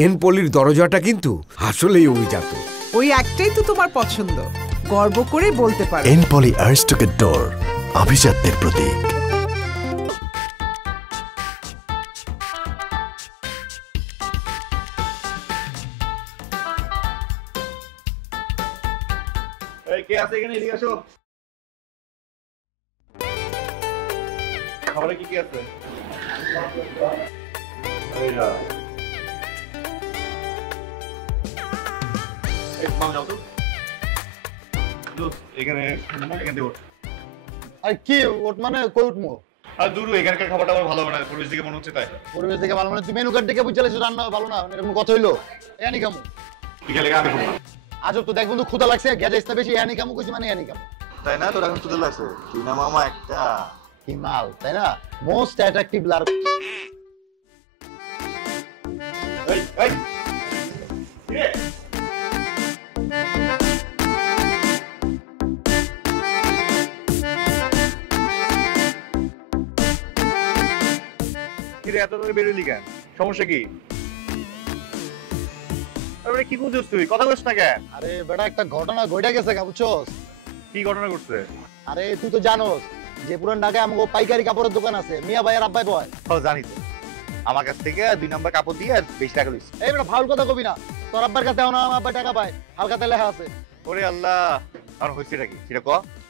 এনপলির দরজাটা কিন্তু আসলেই অভিজাত। ওই একটাই তো তোমার পছন্দ, গর্ব করে বলতে পারো। এনপলি আরিস্টকের ডোর, আভিজাত্যের প্রতীক। কে আছে এখানে? এদিকে আসো। খাবারে কি কি আছে? এখানে কি ওট মানে কই উঠবো? আর দূর এখানকার খাবারটা আমার ভালো না, পরিবেশ থেকে মনে হচ্ছে তাই। পরিবেশ থেকে ভালো মানে তুমি মেনু কার্ড দেখে বুঝালেছো রান্না ভালো না, এরকম কথা হইলো? এনি কামু বিকালে গা দেখো না। আজব তো, দেখ বন্ধু ক্ষুধা লাগছে, গ্যাস আসতে বেশি এনি কামু কইছি মানে এনি কামু। তাই না? তোর এখন ক্ষুধা লাগছে? কি না মামা একটা হিমাল, তাই না? মোস্ট অ্যাট্রাকটিভ লার। এই এই কিরে কিরে এত করে বেরোলি কেন? সমস্যা কি? আরে কি বুঝছিস তুই? কথা বলিস না কেন? আরে বেটা একটা ঘটনা ঘটে গেছে, বুঝছস? কি ঘটনা ঘটছে? আরে তুই তো জানোস যে পুরান ঢাকায় আমাকে পাইকারি কাপড়ের দোকান আছে, মিয়া ভাই আর আব্বাই বয়। ও জানি তো, আমার কাছ থেকে 2 নম্বর কাপড় দিয়ে 20 টাকা লইছ। এই বেটা ফাউল কথা কবি না, তোর আব্বার কাছে না আমার আব্বাই টাকা পায়, হালকাতে লেখা আছে। ওরে আল্লাহ, আর হইছেটা কি সেটা ক।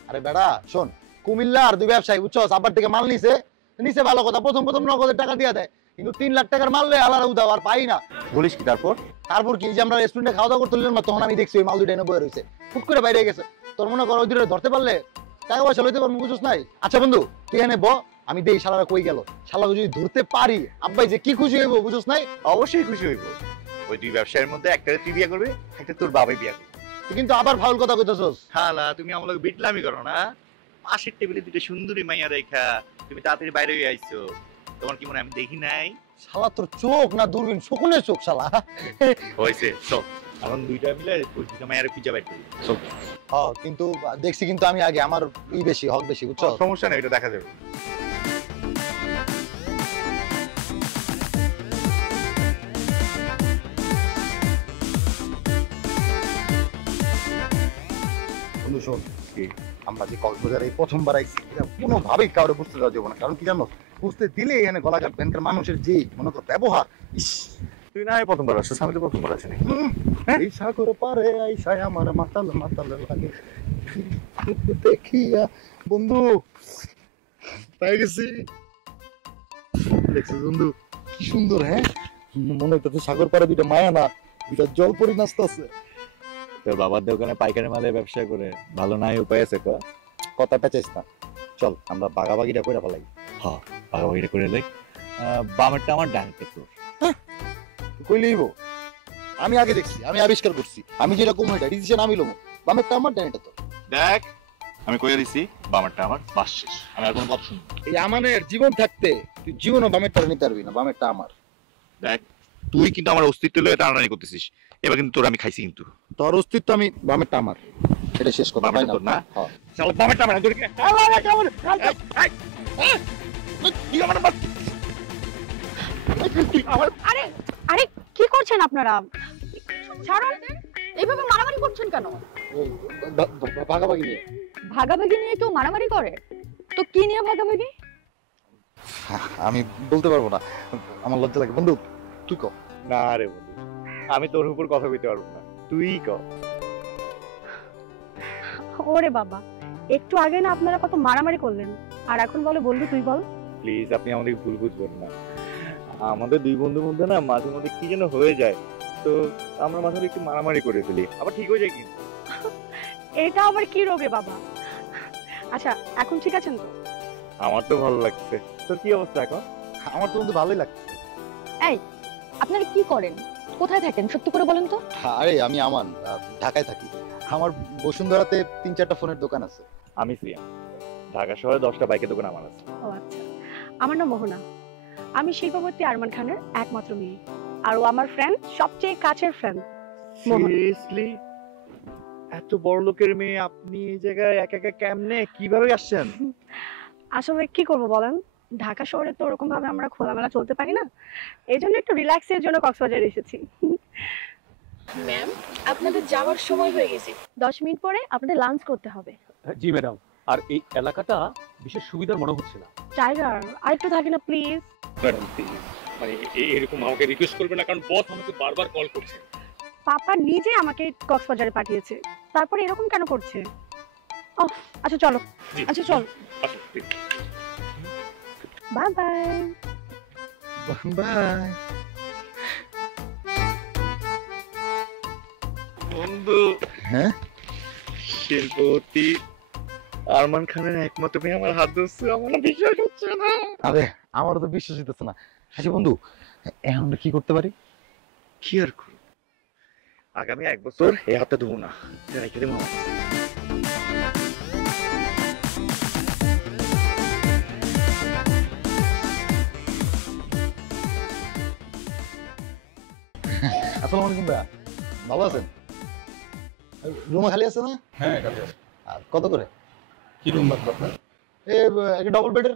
আরে বেটা শোন, কুমিল্লার দুই ব্যবসায়ী বুঝছস আব্বার থেকে মাল নিছে, নিচে ভালো কথা, প্রথম প্রথম নগদের টাকা দিয়ে দেয়, কিন্তু 3 লাখ টাকার মাল লয়ে আলাদা উদাও আর পাই না। বলিস কি? তারপর তারপর কি, যে আমরা রেস্টুরেন্টে খাওয়া দাওয়া করতে লাগলাম না, তখন আমি দেখছি ওই মাল দুইটা এনে বয়ে রয়েছে, ফুট করে বাইরে গেছে। তোর মনে কর ওই দুটো ধরতে পারলে টাকা পয়সা লইতে পারবো, বুঝছস নাই? আচ্ছা বন্ধু তুই এনে ব, আমি দেই শালারা কই গেল। শালাকে যদি ধরতে পারি আব্বাই যে কি খুশি হইব, বুঝছস নাই? অবশ্যই খুশি হইব। ওই দুই ব্যবসায়ের মধ্যে একটা তুই বিয়ে করবে, একটা তোর বাবাই বিয়ে করবে। তুই কিন্তু আবার ফাউল কথা কইতেছস। হালা তুমি আমাকে বিটলামি করো না। পাশের টেবিলে দুটো সুন্দরী মাইয়া রেখা তুমি তাড়াতাড়ি বাইরে হয়ে আইছো, তোমার কি মনে আমি দেখি নাই? শালা তোর চোখ না দূরবীন, শকুনের চোখ শালা। হইছে চল এখন দুইটা মিলে ওই দুইটা মাইয়ারে খুঁজে বাইর করি। চল। হ্যাঁ কিন্তু দেখছি কিন্তু আমি আগে, আমার বেশি হক বেশি, বুঝছস? সমস্যা নেই, এটা দেখা যাবে। বন্ধু শোন, আমরা যে কক্সবাজারে এই প্রথমবার আইছি, এটা কোনোভাবেই কাউরে বুঝতে দেওয়া যাবে না, কারণ কি জানো, বুঝতে দিলে এখানে গলা কাটবে। এখানকার মানুষের যে মনে কর ব্যবহার, ইস তুই না প্রথমবার আসছিস, আমি তো প্রথমবার আসিনি। এই সাগর পারে আইসায় আমার মাতাল মাতাল লাগে দেখিয়া। বন্ধু পেয়ে গেছি, দেখছিস বন্ধু কি সুন্দর? হ্যাঁ মনে হইতেছে সাগর পারে দুইটা মায়া না, দুইটা জল পরি নাচতেছে। তোর বাবার দোকানে পাইকারি মালে ব্যবসা করে ভালো নাই উপায় আছে? কথা পেঁচাইস না, চল আমরা বাগাবাগিটা করে ফেলাই। হ্যাঁ ভাগাভাগিটা করে লই। বামেরটা আমার, ডানটা তোর। কইলেই আমি আগে দেখছি, আমি আবিষ্কার করছি, আমি যেরকম হয় ডিসিশন আমি লব। বামেরটা আমার, ডানেরটা তোর। দেখ আমি কইয়া দিছি বামেরটা আমার, বাস শেষ, আমি আর কোনো কথা শুনবো না। এই আমানের জীবন থাকতে তুই জীবনও বামেরটা নিতে পারবি না, বামেরটা আমার। দেখ তুই কিন্তু আমার অস্তিত্ব লয়ে টানাটানি করতেছিস, এবার কিন্তু তোর আমি খাইছি। কিন্তু তোর অস্তিত্ব আমি, বামেরটা আমার, এটা শেষ কথা। বামেরটা তোর না? হ্যাঁ চল বামেরটা আমার, তোর কি আরে আরে কি করছেন আপনারা? ছাড়ুন, এইভাবে মারামারি করছেন কেন? ভাগাভাগি নিয়ে। ভাগাভাগি নিয়ে কেউ মারামারি করে? তো কি নিয়ে ভাগাভাগি? আমি বলতে পারবো না, আমার লজ্জা লাগে। বন্ধু তুই কর। না রে বন্ধু, আমি তোর উপর কথা কইতে পারবো না, তুই কর। ওরে বাবা, একটু আগে না আপনারা কত মারামারি করলেন, আর এখন বলে বন্ধু তুই বল। প্লিজ আপনি আমাদের ভুল বুঝবেন না, আমাদের দুই বন্ধুর মধ্যে না মাঝে মধ্যে কি যেন হয়ে যায়, তো আমরা মাঝে মধ্যে একটু মারামারি করে ফেলি, আবার ঠিক হয়ে যায়। কিন্তু এটা আবার কি রোগে বাবা? আচ্ছা এখন ঠিক আছেন তো? আমার তো ভালো লাগছে। তোর কি অবস্থা এখন? আমার তো বন্ধু ভালোই লাগছে। এই আপনারা কি করেন, কোথায় থাকেন সত্যি করে বলেন তো? আরে আমি আমান, ঢাকায় থাকি। আমার বসুন্ধরাতে 3-4টা ফোনের দোকান আছে। আমি সিয়াম, ঢাকা শহরে 10টা বাইকের দোকান আমার আছে। ও আচ্ছা, আমার নাম মোহনা, আমি শিল্পপতি আরমান খানের একমাত্র মেয়ে, আর ও আমার ফ্রেন্ড, সবচেয়ে কাছের ফ্রেন্ড। সিরিয়াসলি? এত বড় লোকের মেয়ে আপনি এই জায়গায় একা একা কেমনে কিভাবে আসছেন? আসলে কি করব বলেন, ঢাকা শহরে তো ওরকম ভাবে আমরা খোলামেলা চলতে পারি না, এই জন্য একটু রিল্যাক্সের জন্য কক্সবাজার এসেছি। ম্যাম, আপনাদের যাওয়ার সময় হয়ে গেছে। 10 মিনিট পরে আপনাদের লাঞ্চ করতে হবে। জি ম্যাডাম, আর এই এলাকাটা বিশেষ সুবিধার মনে হচ্ছে না। টাইগার, আরেকটু থাকে না প্লিজ? ম্যাডাম মানে এরকম আমাকে রিকোয়েস্ট করবে না, কারণ বস আমাকে বারবার কল করছে। পাপা নিজে আমাকে কক্সবাজারে পাঠিয়েছে, তারপরে এরকম কেন করছে? আচ্ছা চলো, আচ্ছা চল, বাই বাই। বাই বন্ধু। হ্যাঁ, শিল্পপতি আরমান খানের একমাত্র মেয়ে আমার হাত ধরছে, আমার বিশ্বাস হচ্ছে না। আরে আমারও তো বিশ্বাস হইতেছে না। আচ্ছা বন্ধু, এখন আমরা কি করতে পারি? কি আর করব, আগামী 1 বছর এই হাতটা ধুবো না, রেখে দেবো। আসসালামু আলাইকুম ভাইয়া, ভালো আছেন? রুম খালি আছে না? হ্যাঁ খালি আছে। আর কত করে? কি রুম লাগবে আপনার? একটা ডবল বেডের।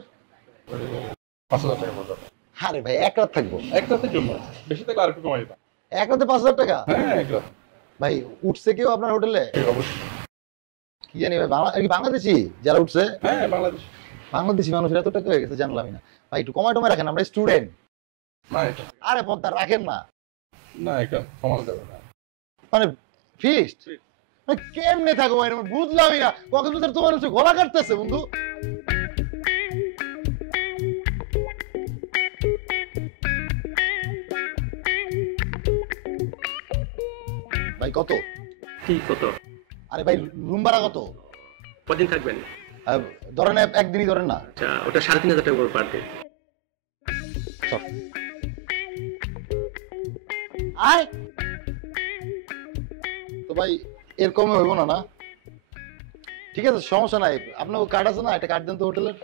5,000 টাকা মতো। আরে ভাই এক রাত থাকবো। এক রাতের জন্য বেশি থাকলে আর একটু কমাই দিবা। এক রাতে 5,000 টাকা? হ্যাঁ এক রাত। ভাই উঠছে কেউ আপনার হোটেলে? অবশ্যই। কি জানি ভাই, বাংলাদেশি যারা উঠছে? হ্যাঁ বাংলাদেশ। বাংলাদেশি মানুষের এত টাকা হয়ে গেছে জানলামই না। ভাই একটু কমায় টমায় রাখেন, আমরা স্টুডেন্ট। না এটা আরে পদ্মা রাখেন না। না এটা কমানো যাবে না। মানে ফিক্সড? কেমনে থাকো ভাই, বুঝলামই না। কক্সবাজার তোমার হচ্ছে গলা কাটতেছে বন্ধু। ভাই কত? কি কত? আরে ভাই রুম ভাড়া কত? কদিন থাকবেন? ধরেন একদিনই ধরেন না। আচ্ছা, ওটা 3,500 টাকা করে পার ডে। আয় তো ভাই এর কমে হইব না? না ঠিক আছে, সমস্যা নাই। আপনার কার্ড আছে না? একটা কার্ড দেন তো হোটেলের।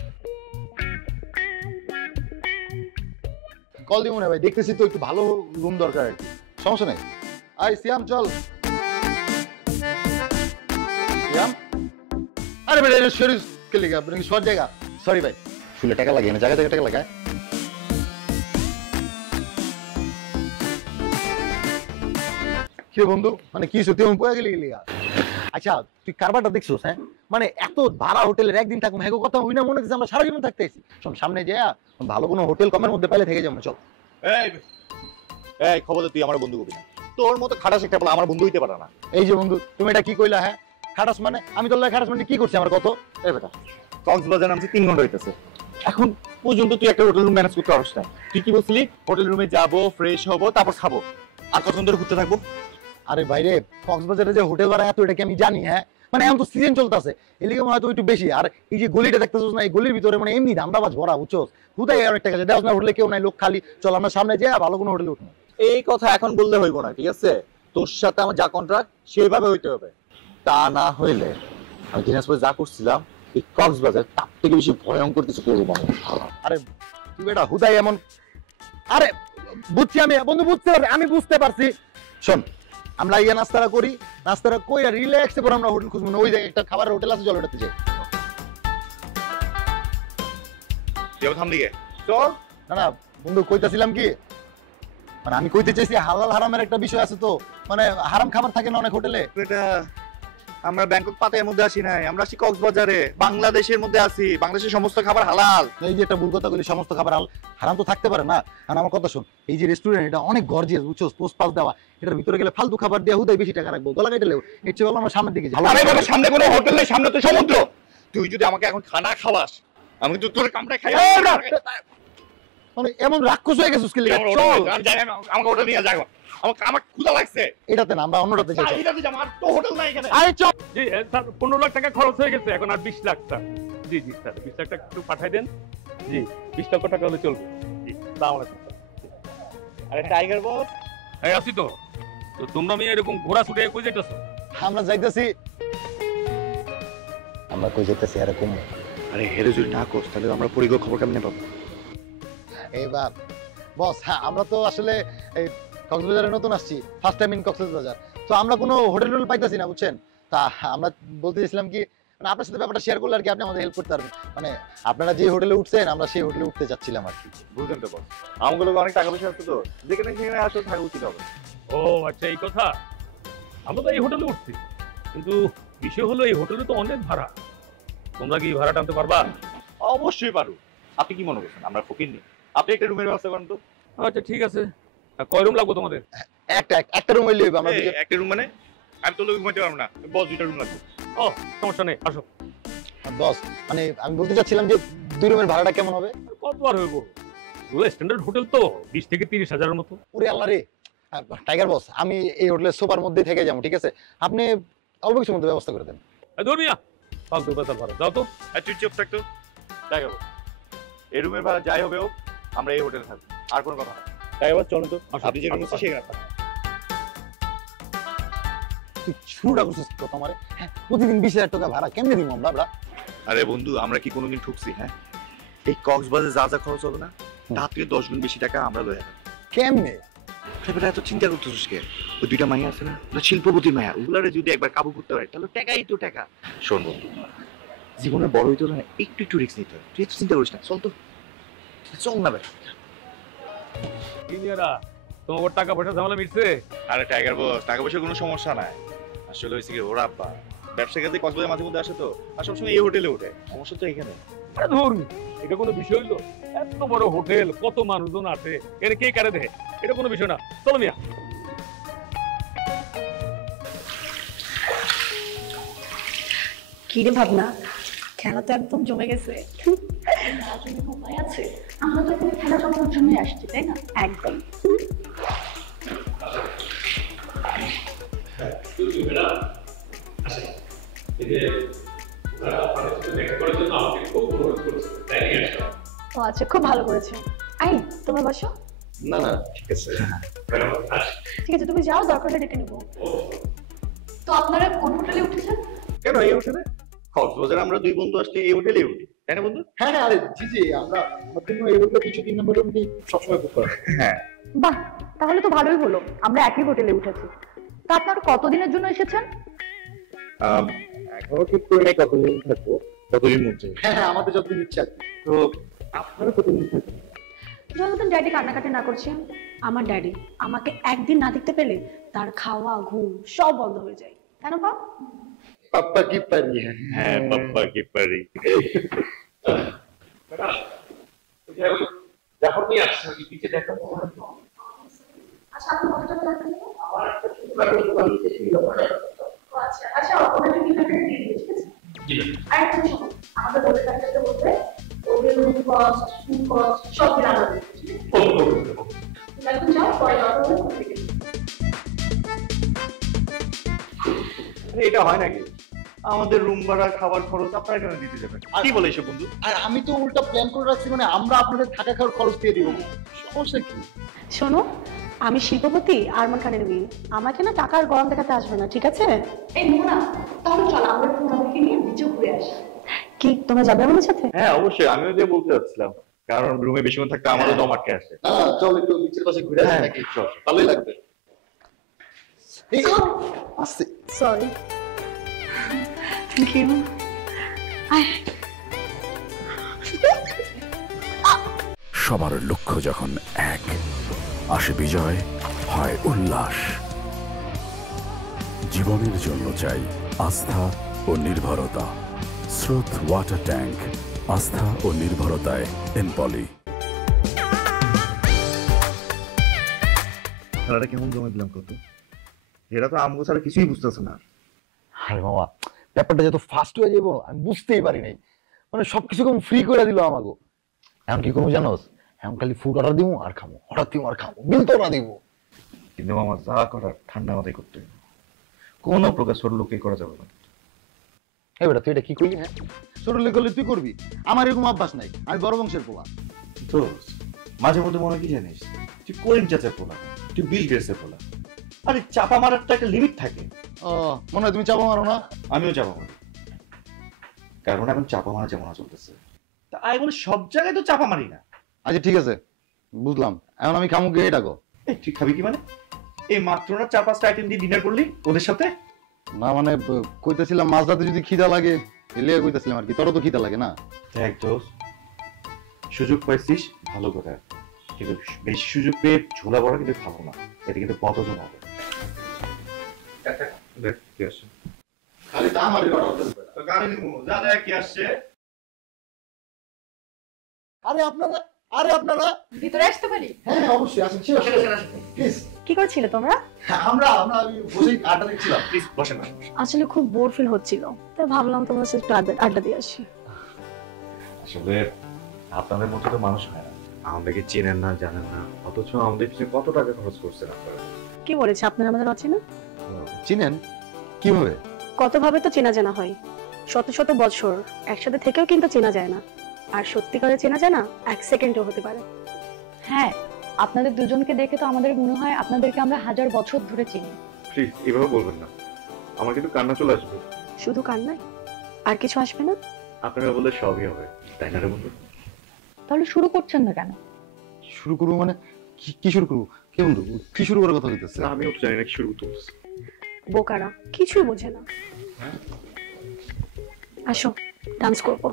কল দিব না ভাই, দেখতেছি তো একটু ভালো রুম দরকার আর কি। সমস্যা নাই। আয় সিয়াম চল। সিয়াম, আরে ভাই এটা শরীর কে লেগে আপনার কি সর জায়গা? সরি ভাই, শুলে টাকা লাগে না, জায়গা থেকে টাকা লাগায়। কি বন্ধু, মানে কি সত্যি আমি পড়ে গেলি? আচ্ছা তুই কারবারটা দেখছিস? হ্যাঁ মানে এত ভাড়া হোটেলের একদিন থাকুন, হ্যাঁ কথা হই না, মনে হচ্ছে আমরা সারা জীবন থাকতে আছি। শোন সামনে যা ভালো কোনো হোটেল কমের মধ্যে পাইলে থেকে যাবো, চল। এই খবর তুই আমার বন্ধু কবি না, তোর মতো খাটাস একটা বলে আমার বন্ধু হইতে পারে না। এই যে বন্ধু তুমি এটা কি কইলা? হ্যাঁ খাটাস মানে? আমি তোর খাটাস মানে কি করছি? আমার কত? এই বেটা, কক্সবাজার নামছে 3 ঘন্টা হইতেছে, এখন পর্যন্ত তুই একটা হোটেল রুম ম্যানেজ করতে পারছিস না। তুই কি বলছিলি হোটেল রুমে যাবো, ফ্রেশ হবো, তারপর খাবো, আর কতক্ষণ ধরে ঘুরতে থাকবো? আরে ভাইরে কক্সবাজারে যে হোটেল ভাড়া এত, এটা কি আমি জানি? হ্যাঁ মানে এখন তো সিজন চলতেছে, এদিকে হয়তো একটু বেশি। আর এই যে গলিটা দেখতেছিস না, এই গলির ভিতরে মানে এমনি ধান্দাবাজ ভরা, বুঝছোস? কোথায় অনেক টাকা আছে, দেওয়া না হোটেলে কেউ নাই, লোক খালি। চল আমরা সামনে যাই, ভালো কোনো হোটেলে উঠবো। এই কথা এখন বললে হইব না, ঠিক আছে? তোর সাথে আমার যা কন্ট্রাক্ট সেভাবে হইতে হবে, তা না হইলে আমি দিনাজপুরে যা করছিলাম এই কক্সবাজার তার থেকে বেশি ভয়ঙ্কর কিছু করবো। আরে তুই বেটা হুদাই এমন। আরে বুঝছি আমি বন্ধু, বুঝতে পারছি, আমি বুঝতে পারছি। শোন আমরা ইয়ে নাস্তাটা করি, নাস্তাটা কই আর রিল্যাক্সে পরে আমরা হোটেল খুঁজবো না। ওই জায়গায় একটা খাবারের হোটেল আছে, চল ওটাতে যাই। চল। না না বন্ধু কইতাছিলাম কি, মানে আমি কইতে চাইছি হালাল হারামের একটা বিষয় আছে তো, মানে হারাম খাবার থাকে না অনেক হোটেলে। এটা আমরা ব্যাংকক পাতায়ের মধ্যে আসি নাই, আমরা আসি কক্সবাজারে, বাংলাদেশের মধ্যে আছি। বাংলাদেশের সমস্ত খাবার হালাল। এই যে একটা ভুল কথা বলি, সমস্ত খাবার হারাম তো থাকতে পারে না। আর আমার কথা শোন, এই যে রেস্টুরেন্ট এটা অনেক গর্জিয়াস, বুঝছো? পোস্ট পাস দেওয়া, এটার ভিতরে গেলে ফালতু খাবার দিয়ে হুদাই বেশি টাকা রাখবো, গলা কেটে লেও। এর চেয়ে ভালো আমরা সামনের দিকে যাই। আরে বাবা, সামনে কোনো হোটেল নেই, সামনে তো সমুদ্র। তুই যদি আমাকে এখন খানা খাওয়াস, আমি তো তোর কামটা খাই। মানে এমন রাক্ষস হয়ে গেছিস কি লিগা? চল আমাকে হোটেল নিয়ে যাও, আমার ক্ষুধা লাগছে। এটাতে না, আমরা অন্যটাতে যাই। আমার তো হোটেল নাই এখানে। আরে চল। জি স্যার, 15 লাখ টাকা খরচ হয়ে গেছে, এখন আর 20 লাখ স্যার। জি জি স্যার, 20 লাখ টাকা একটু পাঠাই দেন। জি 20 লক্ষ টাকা হলে চলবে। জি আসসালামু আলাইকুম স্যার। আরে টাইগার বস, হ্যাঁ আছি তো। তো তোমরা মেয়ে এরকম ঘোরা ছুটে কই যাইতেছো? আমরা যাইতেছি। আমরা কই যাইতেছি এরকম? আরে হেরে যদি না করস তাহলে আমরা পরিগো খবর কেমনে পাবো? এইবার বস, হ্যাঁ আমরা তো আসলে এই কক্সবাজারে নতুন আসছি, ফার্স্ট টাইম ইন কক্সবাজার। তো আমরা কোনো হোটেল টোটেল পাইতেছি না, বুঝছেন? তা আমরা বলতে চাইছিলাম কি, মানে আপনার সাথে ব্যাপারটা শেয়ার করলে আর কি আপনি আমাদের হেল্প করতে পারবেন। মানে আপনারা যে হোটেলে উঠছেন আমরা সেই হোটেলে উঠতে চাচ্ছিলাম আর কি। বুঝলেন তো বস, আমগুলো অনেক টাকা পয়সা আছে তো, যেখানে সেখানে আসলে থাকা উচিত হবে। ও আচ্ছা, এই কথা। আমরা তো এই হোটেলে উঠছি, কিন্তু বিষয় হলো এই হোটেলে তো অনেক ভাড়া। তোমরা কি ভাড়া টানতে পারবা? অবশ্যই পারো। আপনি কি মনে করছেন আমরা ফকির নেই? আপনি একটা রুমের ব্যবস্থা করেন তো। আচ্ছা ঠিক আছে, কয় রুম লাগবে তোমাদের? একটা রুম হইলে আমরা একটা রুম মানে আমি তো লোক ঘুমাইতে পারবো না, বস 2টা রুম লাগবে। ও সমস্যা নেই, আসো। বস মানে আমি বলতে চাচ্ছিলাম যে 2 রুমের ভাড়াটা কেমন হবে? কত আর হইব, স্ট্যান্ডার্ড হোটেল তো 20 থেকে 30,000-এর মতো। ওরে আল্লাহ রে, টাইগার বস আমি এই হোটেলের সোফার মধ্যে থেকে যাবো, ঠিক আছে? আপনি অল্প কিছুর মধ্যে ব্যবস্থা করে দেন। ধর্মিয়া ফালতু কথা ভাড়া যাও তো। তুই চুপ থাকতো। টাইগার বস, এই রুমের ভাড়া যাই হবে হোক, আমরা এই হোটেলে থাকবো, আর কোনো কথা না। টাইগার বস চলুন তো, আপনি যে রুমে সেখানে থাকুন। তুই শুরুটা করছিস তো তোমারে? প্রতিদিন 20,000 টাকা ভাড়া কেমনে দিব আমরা? আরে বন্ধু, আমরা কি কোনোদিন ঠকছি? হ্যাঁ, এই কক্সবাজারে যা যা খরচ হবে না, তার থেকে 10 গুণ বেশি টাকা আমরা লয়ে যাবো। কেমনে? সেটা এত চিন্তা করতেছিস কে? ওই 2টা মাইয়া আছে না, ওরা শিল্পপতির মাইয়া, ওগুলারে যদি একবার কাবু করতে পারে তাহলে টাকাই তো টাকা। শোন বন্ধু, জীবনে বড় হইতে হলে একটু রিস্ক নিতে হয়। তুই একটু চিন্তা করিস না, চল তো, চল না ভাই। ইঞ্জিনিয়ারা তোমার টাকা পয়সা ঝামেলা মিটছে? আরে টাইগার বস, টাকা পয়সার কোনো সমস্যা নাই। আসলে হয়েছে কি, ওরা আব্বা ব্যবসা কাজে কক্সবাজার মাঝে মধ্যে আসে তো, আর সবসময় এই হোটেলে ওঠে। সমস্যা তো এখানে। আরে ধর, এটা কোনো বিষয় হইলো? এত বড় হোটেল, কত মানুষজন আসে, এর কে কারে দেখে? এটা কোনো বিষয় না, চলো মিয়া। কি রে ভাবনা, খেলা তো একদম জমে গেছে। আছে, আমরা তো এখানে খেলা জমানোর জন্যই আসছি, তাই না? একদম। ও আচ্ছা, খুব ভালো করেছে। আই তোমরা বসো। না না ঠিক আছে, ঠিক আছে, তুমি যাও, দরকার হলে ডেকে নিবো। তো আপনারা কোন হোটেলে উঠেছেন? কেন এই হোটেলে? কক্সবাজারে আমরা 2 বন্ধু আসলে এই হোটেলেই উঠি, তাই না বন্ধু? হ্যাঁ আরে জি আমরা জন্য এই হোটেলে কিছু 3 নম্বরে উঠি সবসময় বুক করা। হ্যাঁ বাহ, তাহলে তো ভালোই হলো, আমরা একই হোটেলে উঠেছি। তা আপনারা কতদিনের জন্য এসেছেন? এখনো ঠিক করে নাই কতদিন থাকবো, কতদিন মধ্যে। হ্যাঁ আমাদের যতদিন ইচ্ছা। তো আপনারা কতদিন থাকবেন? যতদিন ড্যাডি কান্নাকাটি না করছেন। আমার ড্যাডি আমাকে একদিন না দেখতে পেলে তার খাওয়া ঘুম সব বন্ধ হয়ে যায়, কেন বাপ? পাপ্পা কি পারি। হ্যাঁ পাপ্পা কি পারি। যখন নিয়ে আসছে পিছিয়ে দেখা। আচ্ছা আপনি কতটা লাগবে? আচ্ছা আচ্ছা, ওনাকে কিভাবে দিয়ে দিবেন, ঠিক আছে? জি আর একটা শোনো, আমাদের বলে থাকতে বলতে ওদের রুম কস্ট, ফুড কস্ট সব বিল আমরা দেব, ঠিক আছে? এখন যাও, পরে দরকার হলে ফোন থেকে। এটা হয় নাকি? আমাদের রুম ভাড়া খাবার খরচ আপনারা কেন দিতে যাবেন? কি বলে এসব বন্ধু? আর আমি তো উল্টা প্ল্যান করে রাখছি, মানে আমরা আপনাদের থাকা খাওয়ার খরচ দিয়ে দিব। সমস্যা কি? শোনো, আমি শিল্পপতি আরমান খানের মেয়ে, আমাকে না টাকার গরম দেখাতে আসবে না, ঠিক আছে? এই মোনা, তাহলে চল আমরা তোমাদেরকে নিয়ে বিচে ঘুরে আসি। কি তোমরা যাবে আমার সাথে? হ্যাঁ অবশ্যই, আমিও যে বলতে যাচ্ছিলাম, কারণ রুমে বেশিক্ষণ থাকতে আমারও দম আটকে আসে। চল একটু বিচের পাশে ঘুরে আসি নাকি? চল, ভালোই লাগবে। এই আসছে। সরি। Thank you. সবার লক্ষ্য যখন এক, আসে বিজয়, হয় উল্লাস। জীবনের জন্য চাই আস্থা ও নির্ভরতা। স্রোত ওয়াটার ট্যাঙ্ক, আস্থা ও নির্ভরতায় এনপলি। খেলাটা কেমন জমে দিলাম কত, এরা তো আমগো ছাড়া কিছুই বুঝতেছে না। আরে বাবা, ব্যাপারটা যত ফাস্ট হয়ে যাবো আমি বুঝতেই পারি নাই, মানে সবকিছু কেমন ফ্রি করে দিল আমাকে। এখন কি করবো জানোস? এখন খালি ফুড অর্ডার দিব আর খাবো, অর্ডার দিব আর খাবো, বিল তো না দিব। কিন্তু মামা যা করার ঠান্ডা মাথায় করতে হবে, কোনো প্রকার ছোট লোকে করা যাবে না। এবার তুই এটা কি করলি? হ্যাঁ ছোট লোক করলে তুই করবি, আমার এরকম অভ্যাস নাই, আমি বড় বংশের পোলা। তো মাঝে মধ্যে মনে কি জানিস, তুই করিম চাচার পোলা, তুই বিল গেটসের পোলা। আরে চাপা মারার তো একটা লিমিট থাকে। ও মনে হয় তুমি চাপা মারো না? আমিও চাপা মারি, কারণ এখন চাপা মারা যেমন চলতেছে, তা আমি বলে সব জায়গায় তো চাপা মারি না। আচ্ছা ঠিক আছে বুঝলাম, এখন আমি খামু গিয়ে ডাকো। ঠিক খাবি কি মানে? এই মাত্র না 4-5টা আইটেম দিয়ে ডিনার করলি ওদের সাথে? না মানে কইতেছিলাম মাঝরাতে যদি খিদা লাগে এলিয়া কইতাছিলাম আর কি, তোর তো খিদা লাগে না? দেখ দোস্ত, সুযোগ পাইছিস ভালো কথা, কিন্তু বেশি সুযোগ পেয়ে ঝোলা বড় কিন্তু খাবো না, এটা কিন্তু কতজন হবে। দেখ কি আসছে, খালি তা আমারই গাড়ি যা দেখ কি আসছে। আরে আপনারা ভিতরে আসতে পারি? হ্যাঁ অবশ্যই আসেন, প্লিজ। কি করছিলে তোমরা? আমরা বসে আড্ডা দিচ্ছিলাম। প্লিজ বসেন না। আসলে খুব বোর ফিল হচ্ছিল, তাই ভাবলাম তোমার সাথে একটু আড্ডা দিয়ে আসি। আসলে আপনাদের মতো তো মানুষ হয় না, আমাদেরকে চেনেন না জানেন না, অথচ আমাদের পিছনে কত টাকা খরচ করছেন আপনারা। কি বলেছে আপনারা আমাদের অচেনা? চিনেন কিভাবে? কতভাবে তো চেনা জানা হয়, শত শত বছর একসাথে থেকেও কিন্তু চেনা যায় না, আর সত্যিকারে চেনা যায় না 1 সেকেন্ডও হতে পারে। হ্যাঁ, আপনাদের দুজনকে দেখে তো আমাদের মনে হয় আপনাদেরকে আমরা 1000 বছর ধরে চিনি। প্লিজ এভাবে বলবেন না, আমার কিন্তু কান্না চলে আসবে। শুধু কান্নাই, আর কিছু আসবে না? আপনারা বললে সবই হবে, তাই না রে বন্ধু? তাহলে শুরু করছেন না কেন? শুরু করবো মানে কি শুরু করবো? কি বন্ধু, কি শুরু করার কথা বলতেছে? আমিও তো জানি না কি শুরু করতে বলতেছে। বোকারা কিছুই বোঝে না। আসো ডান্স করবো।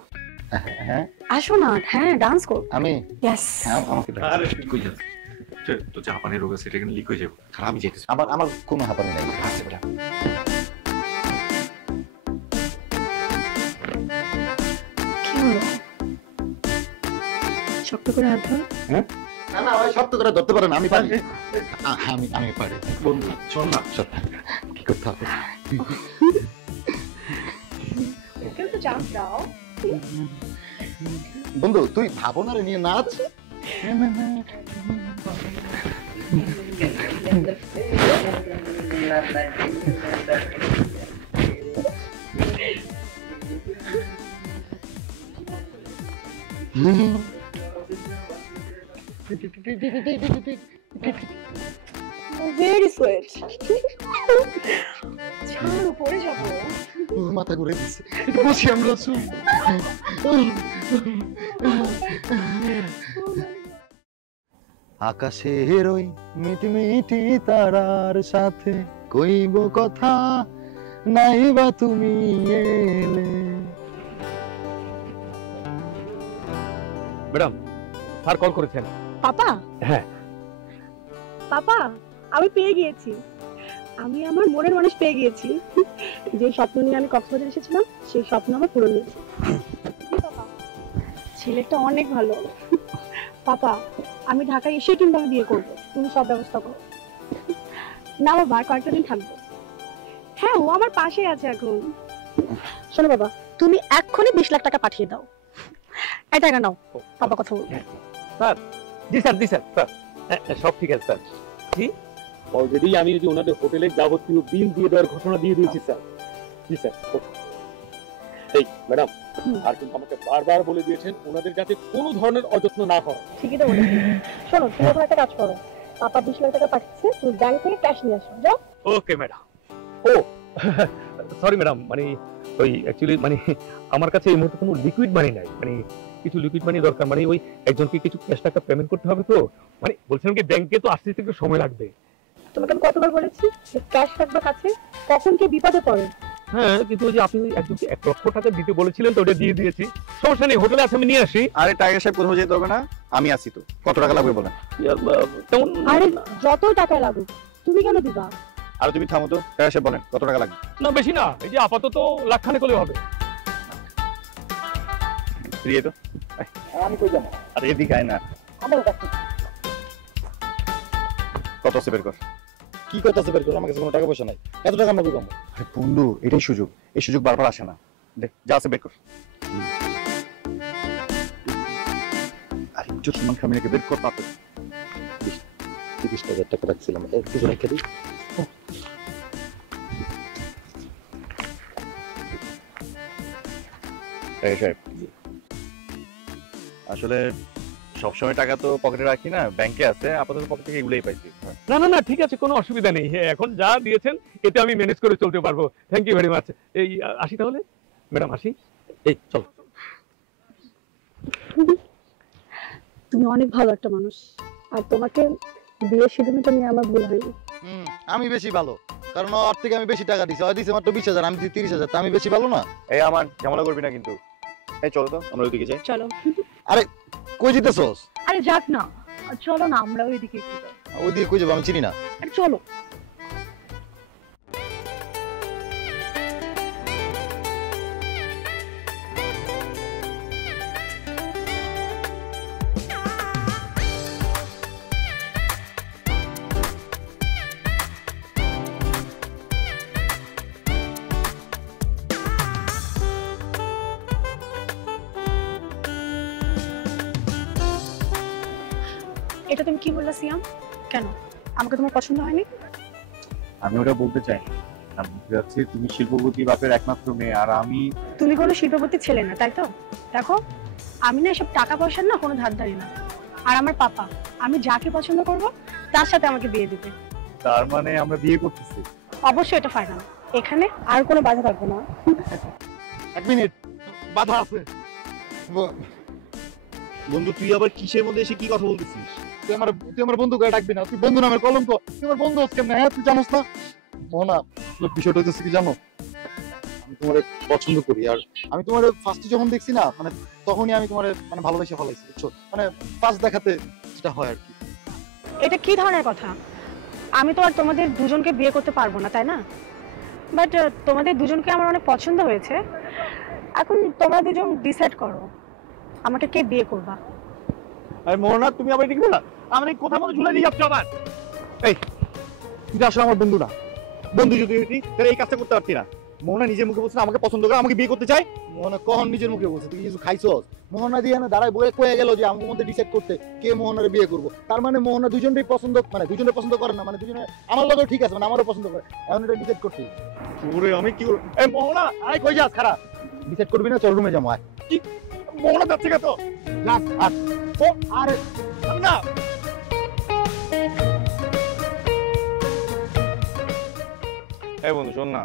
হ্যাঁ আসো না। হ্যাঁ ডান্স করবো আমি। ইয়েস। আমাকে আরে কই যাস? তো জাপানি রোগ আছে, এটা কিন্তু লিক হয়ে যাবে। খারাপ আমি যেতেছি। আমার কোনো হাঁপানি নাই। আচ্ছা বেটা। কি হলো? শক্ত করে হাত ধর। হ্যাঁ না ভাই, শক্ত করে ধরতে পারেন, আমি পারি। আমি পারি বন্ধু চল না। কি করতে হবে? কিন্তু চান্স দাও। বন্ধু তুই ভাবনারে নিয়ে নাচ। Very sweet. ছাড়ো পড়ে যাবো। মাথা ঘুরে দিচ্ছে, একটু বসি আমরা। আকাশের ওই মিটি মিটি তারার সাথে কইব কথা, নাই বা তুমি এলে। ম্যাডাম স্যার কল করেছেন। পাপা? হ্যাঁ। পাপা আমি পেয়ে গিয়েছি, আমি আমার মনের মানুষ পেয়ে গিয়েছি। যে স্বপ্ন নিয়ে আমি কক্সবাজার এসেছিলাম সেই স্বপ্ন আমার পূরণ হয়েছে। ছেলেটা অনেক ভালো। পাপা আমি ঢাকায় এসে কিন্তু আমি বিয়ে করবো, তুমি সব ব্যবস্থা করো। না বাবা কয়েকটা দিন থাকবো। হ্যাঁ ও আমার পাশে আছে এখন। শোনো বাবা, তুমি এক্ষুনি 20 লাখ টাকা পাঠিয়ে দাও। এই টাকা নাও, পাপা কথা বলবো। স্যার জি স্যার স্যার সব ঠিক আছে স্যার। জি অলরেডি আমি যদি ওনাদের হোটেলের যাবতীয় বিল দিয়ে দেওয়ার ঘোষণা দিয়ে দিয়েছি স্যার। জি স্যার। এই ম্যাডাম আর কিন্তু আমাকে বারবার বলে দিয়েছেন ওনাদের যাতে কোনো ধরনের অযত্ন না হয়। ঠিকই তো বলেছি। শোনো তুমি এখন একটা কাজ করো, পাপা 20 লাখ টাকা পাঠিয়েছে, তুমি ব্যাংক থেকে ক্যাশ নিয়ে আসো যাও। Okay madam. ও সরি ম্যাডাম, মানে ওই অ্যাকচুয়ালি মানে আমার কাছে এই মুহূর্তে কোনো লিকুইড মানি নাই, মানে কিছু লিকুইড মানি দরকার, মানে ওই একজনকে কিছু ক্যাশ টাকা পেমেন্ট করতে হবে, তো মানে বলছিলাম কি ব্যাংকে তো আসতে একটু সময় লাগবে। তোমাকে আমি কতবার বলেছি ক্যাশ রাখবে কাছে, কখন কি বিপদে পড়ে। হ্যাঁ কিন্তু ওই যে আপনি একজনকে 1 লক্ষ টাকা দিতে বলেছিলেন তো ওটা দিয়ে দিয়েছি, সমস্যা নেই, হোটেলে আছে আমি নিয়ে আসি। আরে টাইগার সাহেব কোথাও যেতে হবে না, আমি আছি তো। কত টাকা লাগবে বলেন? আরে যত টাকা লাগুক, তুমি কেন দিবা? আর তুমি থামো তো, টাইগার সাহেব বলেন কত টাকা লাগবে? না বেশি না, এই যে আপাতত লাখখানেক হলে হবে। দিয়ে তো আমি কই যাবো? আরে এদিকে আয় না। আমার কাছে কত আছে বের কর। কি কথা আছে বের কর, আমার কাছে কোনো টাকা পয়সা নাই। এত টাকা আমরা কই? আরে বন্ধু এটাই সুযোগ, এই সুযোগ বারবার আসে না। দেখ যা আছে বের কর। আরে ইজ্জত সম্মান খামি রেখে বের কর পাপে। 30,000 টাকা রাখছিলাম, একটু রেখে দিই। এই সাহেব আসলে সবসময় টাকা তো পকেটে রাখি না, ব্যাংকে আছে, আপাতত পকেট থেকে এগুলোই পাইছি। না ঠিক আছে, কোনো অসুবিধা নেই, এখন যা দিয়েছেন এতে আমি ম্যানেজ করে চলতে পারবো। Thank you very much. এই আসি তাহলে ম্যাডাম, আসি। এই চলো। তুমি অনেক ভালো একটা মানুষ, আর তোমাকে বিয়ের সিদ্ধান্ত নিয়ে আমার ভুল হয়নি। আমি বেশি ভালো, কারণ ওর থেকে আমি বেশি টাকা দিছি। ওই দিছে মাত্র 20,000, আমি দিই 30,000, তা আমি বেশি ভালো না? এই আমার ঝামেলা করবি না কিন্তু। এই চলো তো আমরা ওইদিকে যাই। চলো। আরে কই যেতেছস? আরে যাক না, চলো না আমরা ওইদিকে একটু যাই। ওইদিকে কই যাবো? আমি চিনি না। আরে চলো। এটা তুমি কি বললা সিয়াম? কেন আমাকে তোমার পছন্দ হয়নি? আমি ওটা বলতে চাই। আমি বলতে চাচ্ছি তুমি শিল্পপতি বাপের একমাত্র মেয়ে, আর আমি। তুমি কোনো শিল্পপতি ছেলে না, তাই তো? দেখো আমি না এসব টাকা পয়সার না কোনো ধারধারি না। আর আমার পাপা, আমি যাকে পছন্দ করব তার সাথে আমাকে বিয়ে দিবে। তার মানে আমরা বিয়ে করতেছি? অবশ্যই এটা ফাইনাল। এখানে আর কোনো বাধা থাকবে না। এক মিনিট, বাধা আছে। বন্ধু তুই আবার কিসের মধ্যে এসে কি কথা বলতেছিস? তুই আমার বন্ধু করে ডাকবি না। তুই বন্ধু নামের কলঙ্ক। তুই আমার বন্ধু হস কেমনে? হ্যাঁ তুই জানোস না? মোহনা, বিষয়টা হচ্ছে কি জানো? আমি তোমার পছন্দ করি। আর আমি তোমার ফার্স্টে যখন দেখছি না, মানে তখনই আমি তোমার মানে ভালোবেসে ফেলাইছি, বুঝছো? মানে ফার্স্ট দেখাতে যেটা হয় আর কি। এটা কি ধরনের কথা? আমি তো আর তোমাদের দুজনকে বিয়ে করতে পারবো না, তাই না? বাট তোমাদের দুজনকে আমার অনেক পছন্দ হয়েছে। এখন তোমরা দুজন ডিসাইড করো আমাকে কে বিয়ে করবা। আরে মোহনা, তুমি আবার ঠিক না? আমার এই কথা মতো ঝুলে দিয়ে যাচ্ছ আবার। এই তুই আসলে আমার বন্ধু না। বন্ধু যদি হইতি তাহলে এই কাজটা করতে পারতি না। মোহনা নিজের মুখে বলছে আমাকে পছন্দ করে, আমাকে বিয়ে করতে চায়। মোহনা কখন নিজের মুখে বলছে? তুই কিছু খাইছস? মোহনা দিয়ে না দাঁড়ায় বয়ে কয়ে গেল যে আমার মধ্যে ডিসাইড করতে কে মোহনারে বিয়ে করবো। তার মানে মোহনা দুজনেরই পছন্দ, মানে দুজনে পছন্দ করে না, মানে দুজনে আমার লগেও ঠিক আছে, মানে আমারও পছন্দ করে। এখন এটা ডিসাইড করতে ওরে আমি কি করব? এই মোহনা, আয় কই যাস? খারাপ ডিসাইড করবি না? চল রুমে যাবো। আয়। কি মোহনা যাচ্ছে কত? যা। আর ও আরে না, এই বন্ধু শোন না।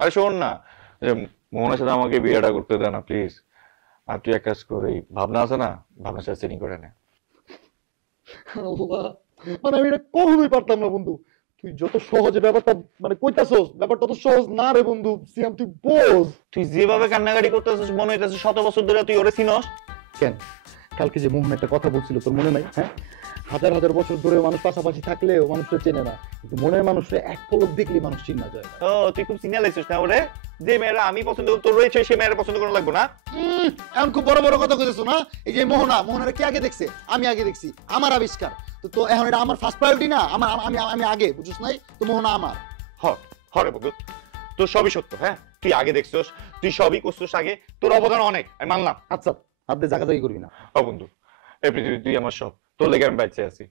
আরে শোন না, মোহনার সাথে আমাকে বিয়েটা করতে দে না প্লিজ। আর তুই এক কাজ কর, এই ভাবনা আছে না, ভাবনার সাথে সেটিং করে নে। মানে আমি এটা কখনোই পারতাম না বন্ধু। তুই যত সহজে ব্যাপারটা মানে কইতাছস, ব্যাপারটা তো সহজ না রে বন্ধু। সিয়াম তুই বোঝ। তুই যেভাবে কান্নাকাটি করতেছিস মনে হইতেছে 100 বছর ধরে তুই ওরে চিনস। কেন? কালকে যে মোহন একটা কথা বলছিল তোর মনে নাই? হ্যাঁ, হাজার হাজার বছর ধরে মানুষ পাশাপাশি থাকলেও মানুষটা চেনে না, কিন্তু মনের মানুষের এক পলক দেখলে মানুষ চিনা যায়। ও তুই খুব সিনিয়র লাগছিস না ওরে? যে মেয়েরা আমি পছন্দ তোর রয়েছে সেই মেয়েরা পছন্দ করা লাগবে না? এখন খুব বড় বড় কথা কইতেছো না? এই যে মোহনারে কে আগে দেখছে? আমি আগে দেখছি, আমার আবিষ্কার। তো এখন এটা আমার ফার্স্ট প্রায়োরিটি না? আমি আগে, বুঝছ নাই? তো মোহনা আমার। হরে বন্ধু, তোর সবই সত্য। হ্যাঁ তুই আগে দেখছস, তুই সবই করছস আগে, তোর অবদান অনেক, আমি মানলাম। আচ্ছা হাতে জায়গাজাগি করবি না। ও বন্ধু, এই পৃথিবী তুই আমার সব, তোর লেগে আমি বাইচে আছি।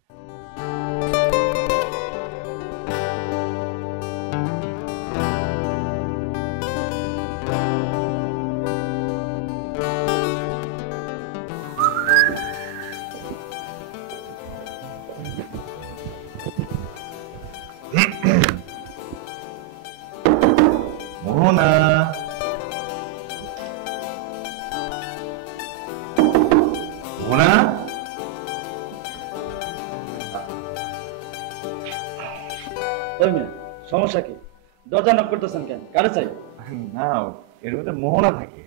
মোহনা, মোহনা, সমস্যা কি? দরজা নক করতেছেন কেন? কারে চাই? না এর মধ্যে মোহনা থাকে।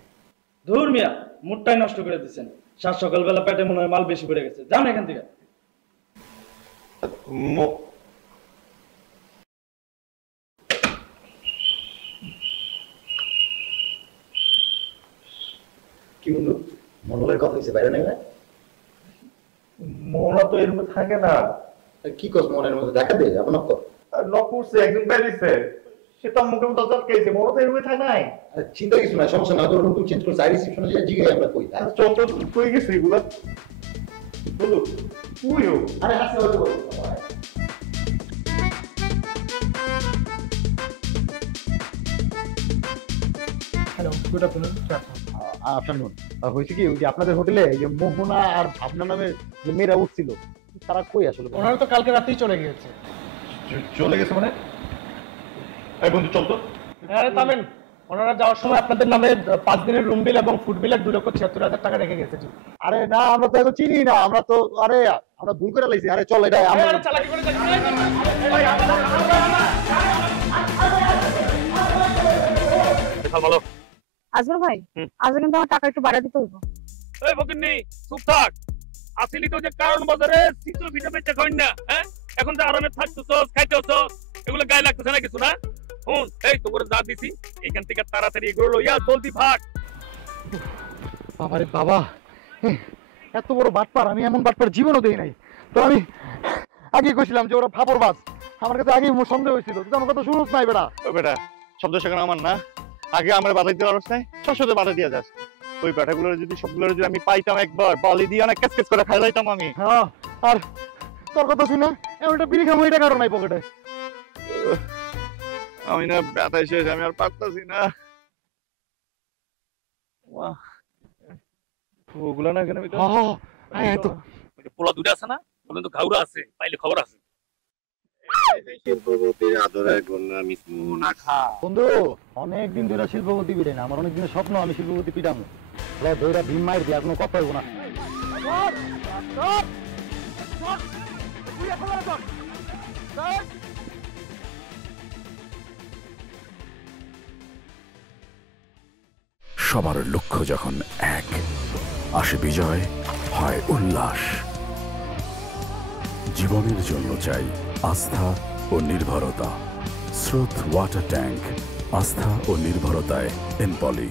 ধুর মিয়া, মুডটাই নষ্ট করে দিচ্ছেন। সাত সকালবেলা পেটে মনে হয় মাল বেশি পড়ে গেছে। যান এখান থেকে। কি বন্ধু, মনোলের কথা হয়েছে বাইরে নেই? মোহনা তো এর মধ্যে থাকে না। কি কস মনের মধ্যে? দেখা দে, আপনার নক করছে, একজন বেরিয়েছে, সে তো মুখে মতো খেয়েছে। মোহনা তো এর মধ্যে থাকে নাই। চিন্তা কিছু না, সমস্যা না। তোর রুম চেঞ্জ করছে, রিসেপশনে যে জিজ্ঞাসা আমরা কই। চল তো কই গেছে এগুলা? বলো তুইও। আরে হাসি হতে বল। Hello, good afternoon. আফটারনুন। হয়েছে কি, ওই যে আপনাদের হোটেলে এই যে মোহনা আর ভাবনা নামে যে মেয়েরা উঠছিল, তারা কই আসলে? ওনারা তো কালকে রাতেই চলে গিয়েছে। চলে গেছে মানে? এই বন্ধু চল তো। আরে থামেন, ওনারা যাওয়ার সময় আপনাদের নামে 5 দিনের রুম বিল এবং ফুড বিল 2,76,000 টাকা রেখে গেছে। আরে না, আমরা তো এখন চিনি না, আমরা তো আমরা ভুল করে লাইছি। আরে চল, এটা আমরা চালাকি করে ভালো। আজমল ভাই, আজকে কিন্তু আমার টাকা একটু বাড়া দিতে হইব। এই ফকিন্নি চুপ থাক। আসলি তো যে কারণ বাজারে চিত্র ভিডিও বেচে কইন না, হ্যাঁ? এখন যে আরামে থাকতেছস, খাইতেছস, এগুলো গায়ে লাগতেছে না কিছু না? হুন, এই তো করে যা দিছি, এইখান থেকে তাড়াতাড়ি এগুলো লইয়া জলদি ভাগ। বাবারে বাবা, এত বড় বাটপার আমি এমন বাটপার জীবনও দেই নাই। তো আমি আগে কইছিলাম যে ওরা ফাপড়বাজ, আমার কাছে আগেই সন্দেহ হয়েছিল। তুই আমার কথা শুনোস নাই বেটা? বেটা শব্দ শেখানো আমার না, আগে আমার বাধাইতে পারস নাই, সশতে বাধা দিয়া যাস। ওই ব্যাটাগুলো যদি সবগুলো যদি আমি পাইতাম একবার, বলি দিয়ে অনেক ক্যাচ করে খাই লাইতাম আমি। হ্যাঁ, আর তোর কথা শুনে এমন একটা বিড়ি খামো, এটা কারণ নাই পকেটে। আমি না ব্যথায় শেষ, আমি আর পারতাছি না। ওগুলো না কেন তো পোলা দুটো আছে না, ওগুলো তো ঘাউরা আছে, পাইলে খবর আছে। বন্ধু, অনেকদিন ধরে শিল্পপতি পিঠে না, আমার অনেকদিনের স্বপ্ন আমি শিল্পপতি পিঠাম। ধৈরা ভীম মায়ের দিয়ে কোনো কথা হইব না। সবার লক্ষ্য যখন এক, আসে বিজয়, হয় উল্লাস। জীবনের জন্য চাই আস্থা ও নির্ভরতা। স্রোত ওয়াটার ট্যাঙ্ক, আস্থা ও নির্ভরতায় এনপলি।